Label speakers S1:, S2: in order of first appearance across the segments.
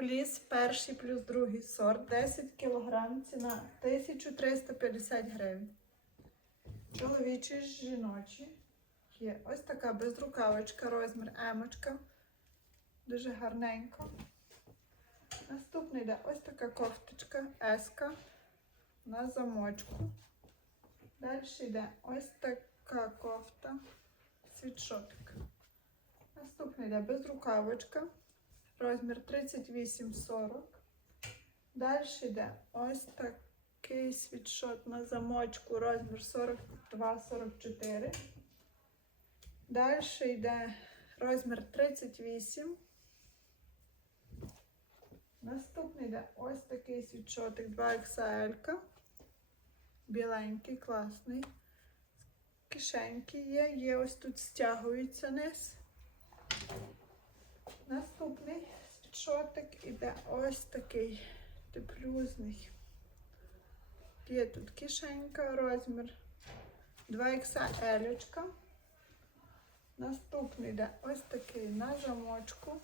S1: Фліс перший плюс другий сорт, 10 кг, ціна 1350 гривень. Чоловічий, жіночий. Є ось така безрукавочка, розмір емочка. Дуже гарненько. Наступний йде ось така кофточка еска на замочку. Далі йде ось така кофта, світшотик. Наступний йде безрукавочка, розмір 38-40. Далі йде ось такий світшот на замочку, розмір 42-44. Далі йде розмір 38. Наступний йде ось такий світшотик 2XL. Біленький, класний. Кишеньки є, є ось тут стягується низ. Наступний світшотик іде ось такий теплюзний. Є тут кишенька, розмір 2XL. Наступний йде ось такий на замочку.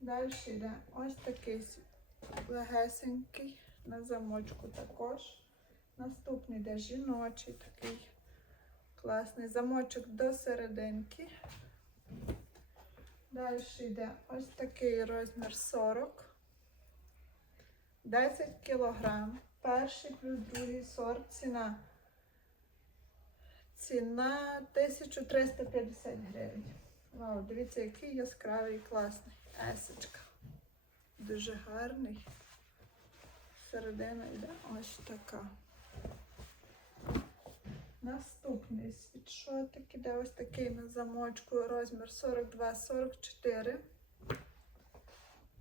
S1: Далі йде ось такий легесенький на замочку також. Наступний йде жіночий такий класний замочок до серединки. Далі йде ось такий розмір 40. 10 кг. Перший плюс другий сорт. Ціна. Ціна 1350 гривень. Вау, дивіться, який яскравий і класний. Есочка. Дуже гарний. Середина йде ось така. Наступний світшотик іде ось такий на замочку, розмір 42-44.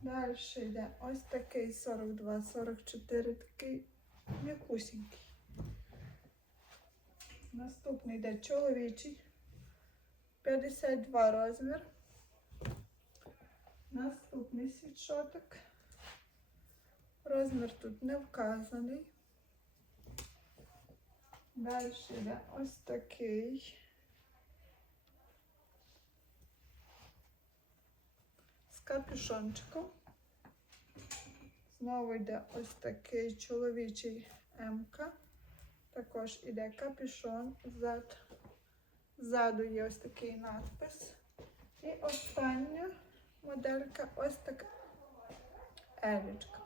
S1: Далі йде ось такий 42-44, такий м'якусенький. Наступний йде чоловічий, 52 розмір. Наступний світшотик. Розмір тут не вказаний. Далі йде ось такий. З капюшончиком. Знову йде ось такий чоловічий М-ка. Також іде капюшон. Зад. Ззаду є ось такий надпис. І остання моделька ось така елічка.